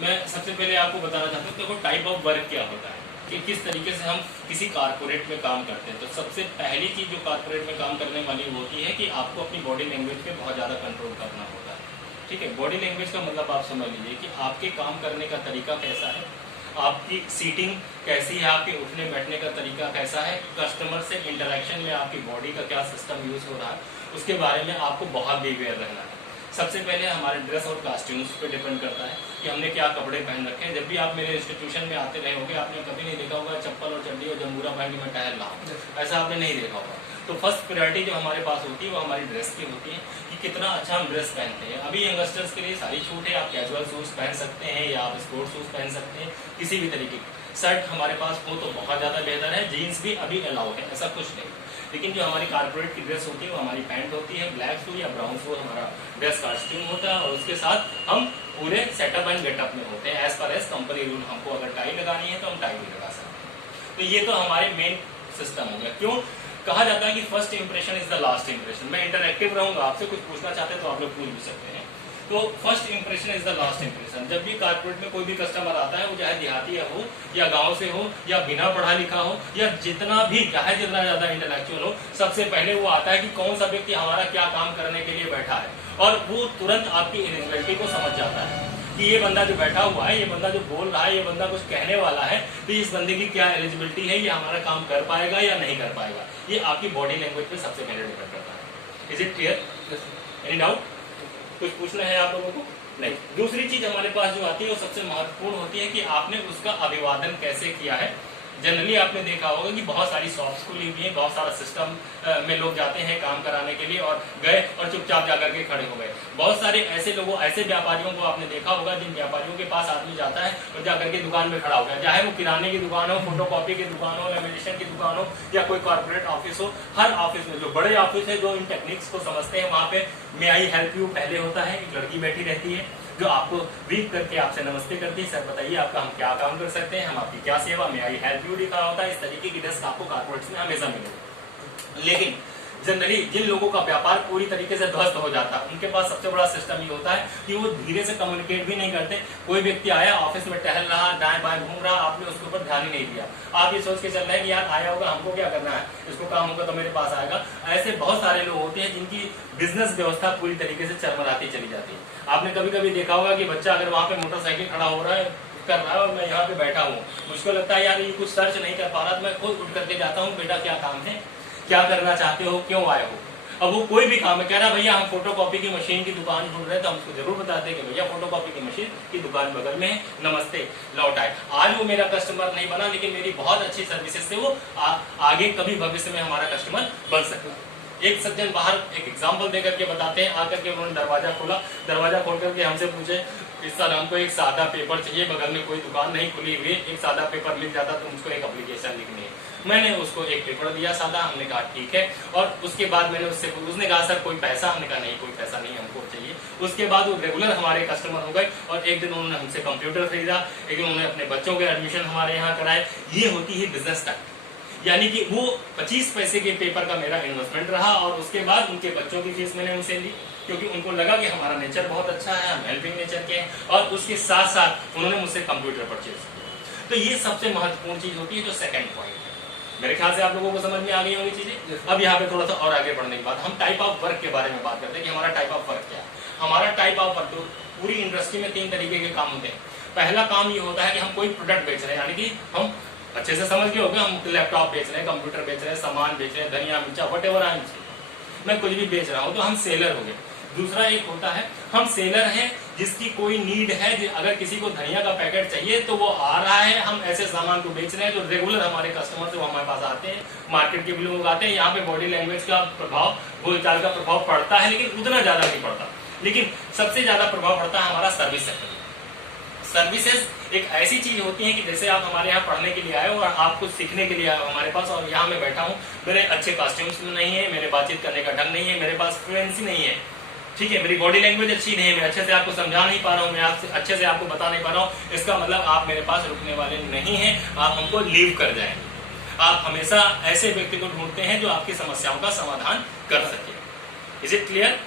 मैं सबसे पहले आपको बताना चाहता हूँ देखो टाइप ऑफ वर्क क्या होता है कि किस तरीके से हम किसी कारपोरेट में काम करते हैं। तो सबसे पहली चीज़ जो कारपोरेट में काम करने वाली होती है कि आपको अपनी बॉडी लैंग्वेज पे बहुत ज़्यादा कंट्रोल करना होता है। ठीक है, बॉडी लैंग्वेज का मतलब आप समझ लीजिए कि आपके काम करने का तरीका कैसा है, आपकी सीटिंग कैसी है, आपके उठने बैठने का तरीका कैसा है, कस्टमर से इंटरेक्शन में आपकी बॉडी का क्या सिस्टम यूज़ हो रहा है, उसके बारे में आपको बहुत बेवेयर रहना है। सबसे पहले हमारे ड्रेस और कॉस्ट्यूम्स पे डिपेंड करता है कि हमने क्या कपड़े पहन रखे हैं। जब भी आप मेरे इंस्टीट्यूशन में आते रहे होंगे, आपने कभी नहीं देखा होगा चप्पल और चड्डी और जम्बूरा पहन के मैं टहल रहा हूँ, ऐसा आपने नहीं देखा होगा। तो फर्स्ट प्रायोरिटी जो हमारे पास होती है वो हमारी ड्रेस की होती है कि कितना अच्छा हम ड्रेस पहनते हैं। अभी यंगस्टर्स के लिए सारी छूट है, आप कैजुअल शूज़ पहन सकते हैं या आप स्पोर्ट्स शूज़ पहन सकते हैं, किसी भी तरीके की शर्ट हमारे पास हो तो बहुत ज़्यादा बेहतर है। जीन्स भी अभी अलाउ है, ऐसा कुछ नहीं। लेकिन जो हमारी कारपोरेट की ड्रेस होती है वो हमारी पैंट होती है, ब्लैक शू या ब्राउन शू हमारा ड्रेस कॉस्ट्यूम होता है और उसके साथ हम पूरे सेटअप एंड गेटअप में होते हैं। As per as company rule, हमको अगर टाई लगानी है तो हम टाई भी लगा सकते हैं। तो ये तो हमारे मेन सिस्टम हो गया। क्यों कहा जाता है कि first impression is the last impression. मैं इंटरैक्टिव रहूंगा, आपसे कुछ पूछना चाहते हैं तो आप लोग पूछ भी सकते हैं। तो first impression is the last impression. जब भी कारपोरेट में कोई भी कस्टमर आता है, वो चाहे देहाती हो या गांव से हो या बिना पढ़ा लिखा हो या जितना भी चाहे जितना ज्यादा इंटेलेक्चुअल हो, सबसे पहले वो आता है कि कौन सा व्यक्ति हमारा क्या काम करने के लिए बैठा है और वो तुरंत आपकी एलिजिबिलिटी को समझ जाता है कि ये बंदा जो बैठा हुआ है, ये बंदा जो बोल रहा है, ये बंदा कुछ कहने वाला है, तो इस बंदे की क्या एलिजिबिलिटी है, ये हमारा काम कर पाएगा या नहीं कर पाएगा। ये आपकी बॉडी लैंग्वेज पे सबसे पहले डिपेंड करता है। Is it clear? Any doubt? कुछ पूछना है आप लोगों को? नहीं। दूसरी चीज हमारे पास जो आती है वो सबसे महत्वपूर्ण होती है कि आपने उसका अभिवादन कैसे किया है। जनरली आपने देखा होगा कि बहुत सारी शॉप्स खुली हुई हैं, बहुत सारा सिस्टम में लोग जाते हैं काम कराने के लिए और गए और चुपचाप जाकर के खड़े हो गए। बहुत सारे ऐसे लोगों, ऐसे व्यापारियों को आपने देखा होगा जिन व्यापारियों के पास आदमी जाता है और जाकर के दुकान में खड़ा हो गया, चाहे वो किराने की दुकान हो, फोटोकॉपी की दुकान हो, लेमिनेशन की दुकान हो या कोई कॉर्पोरेट ऑफिस हो। हर ऑफिस में जो बड़े ऑफिस है, जो इन टेक्निक्स को समझते हैं, वहाँ पे मे आई हेल्प यू पहले होता है। एक लड़की बैठी रहती है जो आपको रीड करके आपसे नमस्ते करती है, सर बताइए आपका हम क्या काम कर सकते हैं, हम आपकी क्या सेवा, मे आई हेल्प यू लिखा होता है। इस तरीके की डेस्क आपको कॉर्पोरेट्स में हमेशा मिलेगी। लेकिन जनरली जिन लोगों का व्यापार पूरी तरीके से ध्वस्त हो जाता है, उनके पास सबसे बड़ा सिस्टम ये होता है कि वो धीरे से कम्युनिकेट भी नहीं करते। कोई व्यक्ति आया, ऑफिस में टहल रहा, दाएं बाएं घूम रहा, आपने उसके ऊपर ध्यान ही नहीं दिया। आप ये सोच के चल रहे हैं कि यार आया होगा, हमको क्या करना है, इसको काम होगा तो मेरे पास आएगा। ऐसे बहुत सारे लोग होते हैं जिनकी बिजनेस व्यवस्था पूरी तरीके से चरमराती चली जाती है। आपने कभी कभी देखा होगा कि बच्चा अगर वहां पे मोटरसाइकिल खड़ा हो रहा है, कर रहा है और मैं यहाँ पे बैठा हूँ, मुझको लगता है यार ये कुछ सर्च नहीं कर पा रहा, तो मैं खुद उठ करके जाता हूँ, बेटा क्या काम है, क्या करना चाहते हो, क्यों आए हो। अब वो कोई भी काम है, कह रहा भैया हम फोटोकॉपी की मशीन की दुकान ढूंढ रहे हैं, तो हम उसको जरूर बताते हैं कि भैया फोटोकॉपी की मशीन की दुकान बगल में है, नमस्ते, लौट आए। आज वो मेरा कस्टमर नहीं बना, लेकिन मेरी बहुत अच्छी सर्विसेज से वो आगे कभी भविष्य में हमारा कस्टमर बन सकता है। एक सज्जन बाहर एक एग्जाम्पल देकर के बताते हैं, आकर के उन्होंने दरवाजा खोला, दरवाजा खोल करके हमसे पूछे इस साल हमको एक सादा पेपर चाहिए, बगल में कोई दुकान नहीं खुली हुई, एक सादा पेपर मिल जाता तो मुझको एक एप्लीकेशन लिखनी है। मैंने उसको एक पेपर दिया सादा, हमने कहा ठीक है, और उसके बाद मैंने उसने कहा सर कोई पैसा, हमने कहा नहीं कोई पैसा नहीं हमको चाहिए। उसके बाद वो रेगुलर हमारे कस्टमर हो गए और एक दिन उन्होंने हमसे कंप्यूटर खरीदा, एक दिन उन्होंने अपने बच्चों के एडमिशन हमारे यहाँ कराए। ये होती है बिजनेस टाइप, यानी कि वो 25 पैसे के पेपर का मेरा इन्वेस्टमेंट रहा और उसके बाद उनके बच्चों की फीस मैंने उनसे ली, क्योंकि उनको लगा कि हमारा नेचर बहुत अच्छा है, हम हेल्पिंग नेचर के हैं, और उसके साथ साथ उन्होंने मुझसे कंप्यूटर परचेज किया। तो ये सबसे महत्वपूर्ण चीज होती है जो सेकंड पॉइंट है। मेरे ख्याल से आप लोगों को समझ में आ गई होगी चीजें। अब यहाँ पे थोड़ा सा और आगे बढ़ने के बाद हम टाइप ऑफ वर्क के बारे में बात करते हैं कि हमारा टाइप ऑफ वर्क क्या है। हमारा टाइप ऑफ वर्क, पूरी इंडस्ट्री में 3 तरीके के काम होते हैं। पहला काम ये होता है कि हम कोई प्रोडक्ट बेच रहे हैं, यानी कि हम अच्छे से समझ के हो गए, हम लैपटॉप बेच रहे हैं, कंप्यूटर बेच रहे हैं, सामान बेच रहे हैं, धनिया मिर्चा वटेवर आई एम, मैं कुछ भी बेच रहा हूँ, तो हम सेलर हो गए। दूसरा एक होता है हम सेलर हैं जिसकी कोई नीड है, अगर किसी को धनिया का पैकेट चाहिए तो वो आ रहा है, हम ऐसे सामान को बेच रहे हैं जो रेगुलर हमारे कस्टमर से वो हमारे पास आते हैं, मार्केट के भी लोग आते हैं। यहाँ पे बॉडी लैंग्वेज का प्रभाव, बोलचाल का प्रभाव पड़ता है, लेकिन उतना ज्यादा नहीं पड़ता। लेकिन सबसे ज्यादा प्रभाव पड़ता है हमारा सर्विस सेक्टर। सर्विसेज एक ऐसी चीज होती है कि जैसे आप हमारे यहाँ पढ़ने के लिए आए हो और आप कुछ सीखने के लिए आए हो हमारे पास, और यहाँ मैं बैठा हूँ, मेरे अच्छे कॉस्ट्यूम्स नहीं है, मेरे बातचीत करने का ढंग नहीं है, मेरे पास फ्लुएंसी नहीं है, ठीक है, मेरी बॉडी लैंग्वेज अच्छी नहीं है, मैं अच्छे से आपको समझा नहीं पा रहा हूँ, मैं आपसे अच्छे से आपको बता नहीं पा रहा हूँ, इसका मतलब आप मेरे पास रुकने वाले नहीं हैं, आप हमको लीव कर जाएंगे। आप हमेशा ऐसे व्यक्ति को ढूंढते हैं जो आपकी समस्याओं का समाधान कर सके। Is it clear?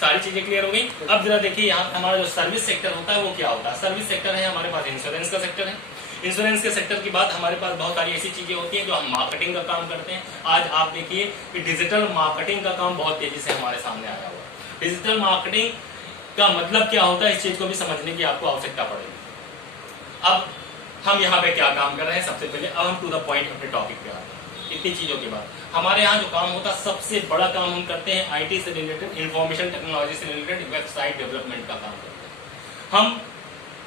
सारी चीजें क्लियर हो गई। अब जरा देखिए यहाँ हमारा जो सर्विस सेक्टर होता है वो क्या होता है। सर्विस सेक्टर है हमारे पास इंश्योरेंस का सेक्टर है। इंश्योरेंस के सेक्टर की बात हमारे पास बहुत सारी ऐसी चीजें होती हैं जो हम मार्केटिंग का काम करते हैं। आज आप देखिए कि डिजिटल मार्केटिंग का काम बहुत तेजी से हमारे सामने आया हुआ है। डिजिटल मार्केटिंग का मतलब क्या होता है इस चीज को भी समझने की आपको आवश्यकता पड़ेगी। अब हम यहाँ पे क्या काम कर रहे हैं, सबसे पहले अब हम टू द पॉइंट अपने टॉपिक पे आते हैं। इतनी चीजों के बाद हमारे यहाँ जो काम होता है सबसे बड़ा काम हम करते हैं आईटी से रिलेटेड, इंफॉर्मेशन टेक्नोलॉजी से रिलेटेड वेबसाइट डेवलपमेंट का काम करते हैं, हम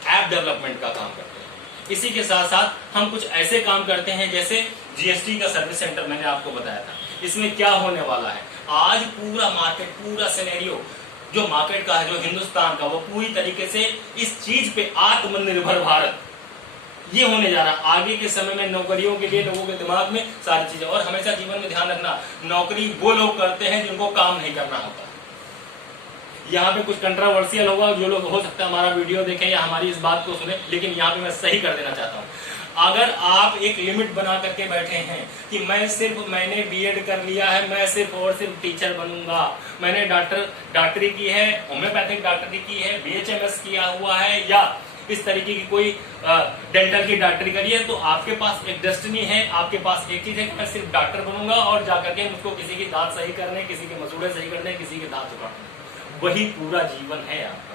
ऐप डेवलपमेंट का काम करते हैं। इसी के साथ साथ हम कुछ ऐसे काम करते हैं जैसे जीएसटी का सर्विस सेंटर मैंने आपको बताया था। इसमें क्या होने वाला है, आज पूरा मार्केट, पूरा सिनेरियो जो मार्केट का है, जो हिंदुस्तान का, वो पूरी तरीके से इस चीज पे आत्मनिर्भर भारत ये होने जा रहा है। आगे के समय में नौकरियों के लिए लोगों के दिमाग में सारी चीजें, और हमेशा जीवन में ध्यान रखना, नौकरी वो लोग करते हैं जिनको काम नहीं करना होता। यहाँ पे कुछ कंट्रोवर्शियल होगा, जो लोग हो सकता है हमारा वीडियो देखें या हमारी इस बात को सुने, लेकिन यहाँ पे मैं सही कर देना चाहता हूँ। अगर आप एक लिमिट बना करके बैठे हैं कि मैंने बीएड कर लिया है, मैं सिर्फ और सिर्फ टीचर बनूंगा, मैंने डॉक्टरी की है, होम्योपैथिक डॉक्टरी की है, बीएचएमएस किया हुआ है, या इस तरीके की कोई डेंटल की डॉक्टरी करी है, तो आपके पास एक डेस्टिनी है, आपके पास एक चीज है कि मैं सिर्फ डॉक्टर बनूंगा और जाकर के मुझको किसी की दांत सही करने, किसी के मसूड़े सही करने, किसी के दांत उखाड़ने, वही पूरा जीवन है आपका।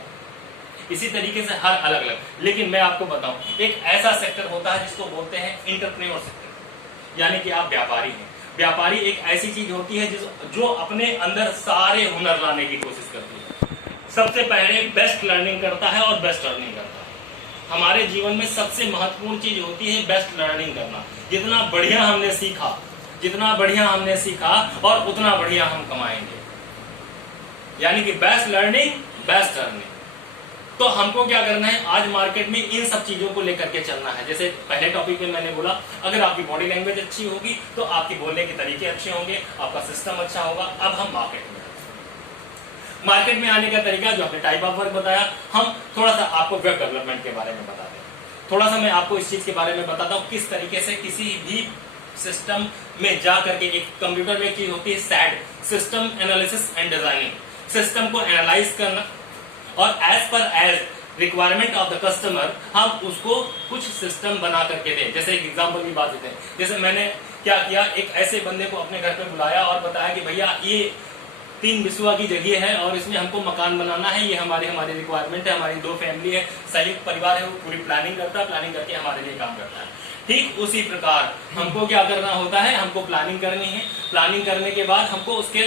इसी तरीके से हर अलग अलग, लेकिन मैं आपको बताऊं एक ऐसा सेक्टर होता है जिसको बोलते हैं एंटरप्रेन्योर सेक्टर, यानी कि आप व्यापारी हैं। व्यापारी एक ऐसी चीज होती है जो अपने अंदर सारे हुनर लाने की कोशिश करती है। सबसे पहले बेस्ट लर्निंग करता है और बेस्ट अर्निंग करता है। हमारे जीवन में सबसे महत्वपूर्ण चीज होती है बेस्ट लर्निंग करना। जितना बढ़िया हमने सीखा और उतना बढ़िया हम कमाएंगे, यानी कि बेस्ट लर्निंग बेस्ट अर्निंग। तो हमको क्या करना है, आज मार्केट में इन सब चीजों को लेकर के चलना है। जैसे पहले टॉपिक में मैंने बोला, अगर आपकी बॉडी लैंग्वेज अच्छी होगी तो आपकी बोलने के तरीके अच्छे होंगे, आपका सिस्टम अच्छा होगा। अब हम मार्केट में आने का तरीका, जो आपने टाइप ऑफ वर्क बताया, हम थोड़ा सा आपको वेब डेवलपमेंट के बारे में बताते हैं। थोड़ा सा मैं आपको इस चीज के बारे में बताता हूँ किस तरीके से किसी भी सिस्टम में जा करके, एक कंप्यूटर में एक चीज होती है SAD, system analysis and designing, system को एनालाइज करना और as requirement of the customer हम उसको कुछ सिस्टम बना करके दें। जैसे एक एग्जांपल की बात देते हैं, जैसे मैंने क्या किया, एक ऐसे बंदे को अपने घर पे बुलाया और बताया कि भैया ये 3 बिस्वा की जगह है और इसमें हमको मकान बनाना है, ये हमारी रिक्वायरमेंट है, हमारी 2 फैमिली है, संयुक्त परिवार है, वो पूरी प्लानिंग करता है, प्लानिंग करके हमारे लिए काम करता है। ठीक उसी प्रकार हमको क्या करना होता है, हमको प्लानिंग करनी है, प्लानिंग करने के बाद हमको उसके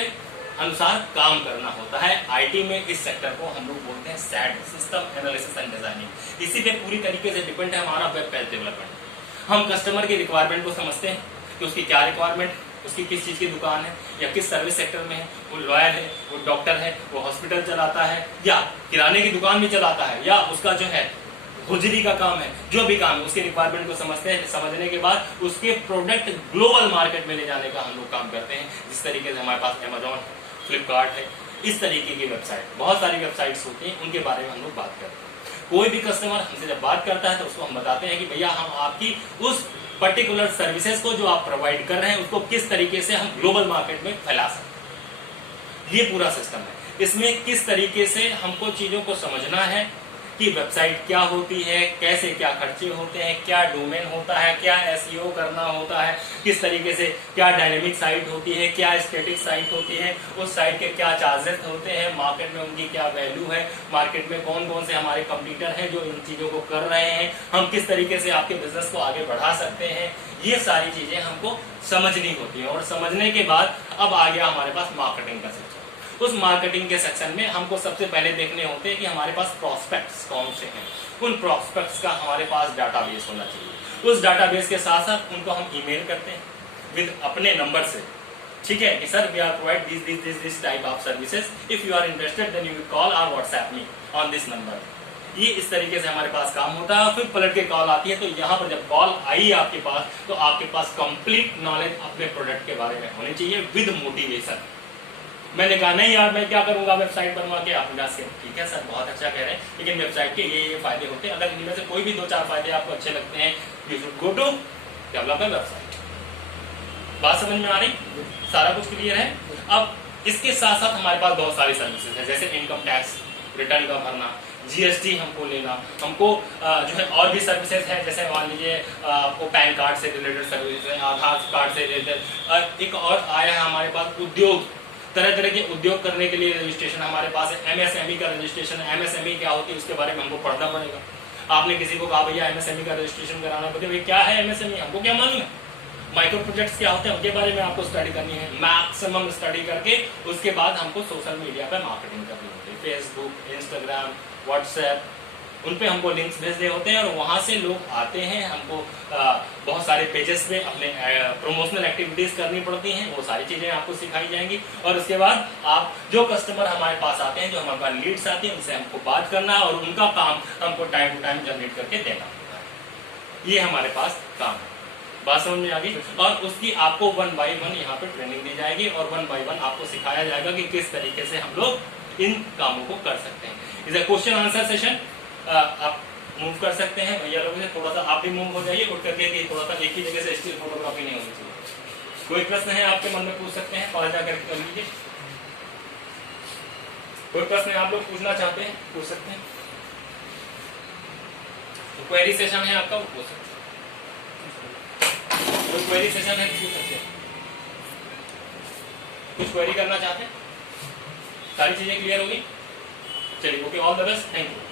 अनुसार काम करना होता है। आईटी में इस सेक्टर को हम लोग बोलते हैं sad, system analysis and designing. इसी पे पूरी तरीके से डिपेंड है हमारा वेब पेज डेवलपमेंट। हम कस्टमर की रिक्वायरमेंट को समझते हैं कि उसकी क्या रिक्वायरमेंट, उसकी किस चीज की दुकान है या किस सर्विस सेक्टर में है, वो लॉयर है, वो डॉक्टर है, वो हॉस्पिटल चलाता है या किराने की दुकान भी चलाता है, या उसका जो है होजरी का काम है, जो भी काम है, उसकी रिक्वायरमेंट को समझते हैं। समझने के बाद उसके प्रोडक्ट ग्लोबल मार्केट में ले जाने का हम लोग काम करते हैं। जिस तरीके से हमारे पास अमेजॉन, फ्लिपकार्ट है, इस तरीके की वेबसाइट, बहुत सारी वेबसाइट्स होती हैं, उनके बारे में हम लोग बात करते हैं। कोई भी कस्टमर हमसे जब बात करता है तो उसको हम बताते हैं कि भैया हम आपकी उस पर्टिकुलर सर्विसेज को जो आप प्रोवाइड कर रहे हैं उसको किस तरीके से हम ग्लोबल मार्केट में फैला सकते हैं। ये पूरा सिस्टम है। इसमें किस तरीके से हमको चीजों को समझना है कि वेबसाइट क्या होती है, कैसे क्या खर्चे होते हैं, क्या डोमेन होता है, क्या एसईओ करना होता है, किस तरीके से क्या डायनेमिक साइट होती है, क्या स्टैटिक साइट होती है, उस साइट के क्या चार्जेस होते हैं, मार्केट में उनकी क्या वैल्यू है, मार्केट में कौन कौन से हमारे कंपटीटर हैं जो इन चीजों को कर रहे हैं, हम किस तरीके से आपके बिजनेस को आगे बढ़ा सकते हैं। ये सारी चीजें हमको समझनी होती है। और समझने के बाद अब आ गया हमारे पास मार्केटिंग का सेक्शन। उस मार्केटिंग के सेक्शन में हमको सबसे पहले देखने होते हैं कि हमारे पास प्रोस्पेक्ट्स कौन से हैं। उन प्रोस्पेक्ट्स का हमारे पास डाटाबेस होना चाहिए। उस डाटाबेस के साथ साथ उनको हम ईमेल करते हैं विद अपने नंबर से, ठीक है, कि sir we are provide this type of services, if you are interested then you will call और WhatsApp me on this number. ये इस तरीके से हमारे पास काम होता है। फिर पलट के कॉल आती है, तो यहाँ पर जब कॉल आई आपके पास तो आपके पास कंप्लीट नॉलेज अपने प्रोडक्ट के बारे में होनी चाहिए विद मोटिवेशन। मैंने कहा नहीं यार मैं क्या करूंगा वेबसाइट बनवा के, आपने कहा ठीक है सर बहुत अच्छा कह रहे हैं, लेकिन वेबसाइट के ये फायदे होते हैं, अगर इनमें से कोई भी 2-4 फायदे आपको अच्छे लगते हैं, you should go to develop a website. बात समझ में आ रही? सारा कुछ क्लियर है? अब इसके साथ साथ हमारे पास बहुत सारी सर्विसेज है, जैसे इनकम टैक्स रिटर्न का भरना, जीएसटी हमको लेना, हमको जो है और भी सर्विसेज है, जैसे मान लीजिए आपको पैन कार्ड से रिलेटेड सर्विसेज है, आधार कार्ड से रिलेटेड। एक और आया है हमारे पास उद्योग, तरह तरह के उद्योग करने के लिए रजिस्ट्रेशन हमारे पास है। एमएसएमई का रजिस्ट्रेशन, एमएसएमई क्या होती है उसके बारे में हमको पढ़ना पड़ेगा। आपने किसी को कहा भैया एमएसएमई का रजिस्ट्रेशन कराना पड़ेगा, भैया क्या है एमएसएमई, हमको क्या मालूम है। माइक्रो प्रोजेक्ट्स क्या होते हैं उनके बारे में आपको स्टडी करनी है, मैक्सिमम स्टडी करके उसके बाद हमको सोशल मीडिया पे मार्केटिंग करनी होती है। फेसबुक, इंस्टाग्राम, व्हाट्सएप, उन पे हमको लिंक्स भेजने होते हैं और वहां से लोग आते हैं। हमको बहुत सारे पेजेस पे अपने प्रमोशनल एक्टिविटीज करनी पड़ती हैं, वो सारी चीजें आपको सिखाई जाएंगी। और उसके बाद आप जो कस्टमर हमारे पास आते हैं, जो हमारे पास लीड्स आती हैं, उनसे हमको बात करना और उनका काम हमको टाइम टू टाइम जनरेट करके देना होता है। ये हमारे पास काम है। बात समझ में आ गई। और उसकी आपको 1 बाय 1 यहाँ पे ट्रेनिंग दी जाएगी और 1 बाय 1 आपको सिखाया जाएगा कि किस तरीके से हम लोग इन कामों को कर सकते हैं। Is a question answer session. आप मूव कर सकते हैं भैया लोगों से, थोड़ा सा आप भी मूव हो जाइए उठ करके कि थोड़ा सा एक ही जगह से स्टिल फोटोग्राफी नहीं होनी चाहिए। कोई प्रश्न है आपके मन में पूछ सकते हैं, कॉल जाकर कर लीजिए। कोई प्रश्न आप लोग पूछना चाहते हैं पूछ सकते हैं। तो क्वेरी सेशन है आपका, वो पूछ सकते हैं। कोई क्वेरी सेशन है पूछ सकते हैं। कुछ क्वेरी करना चाहते हैं? सारी चीजें क्लियर होगी? चलिए okay, all the best, thank you.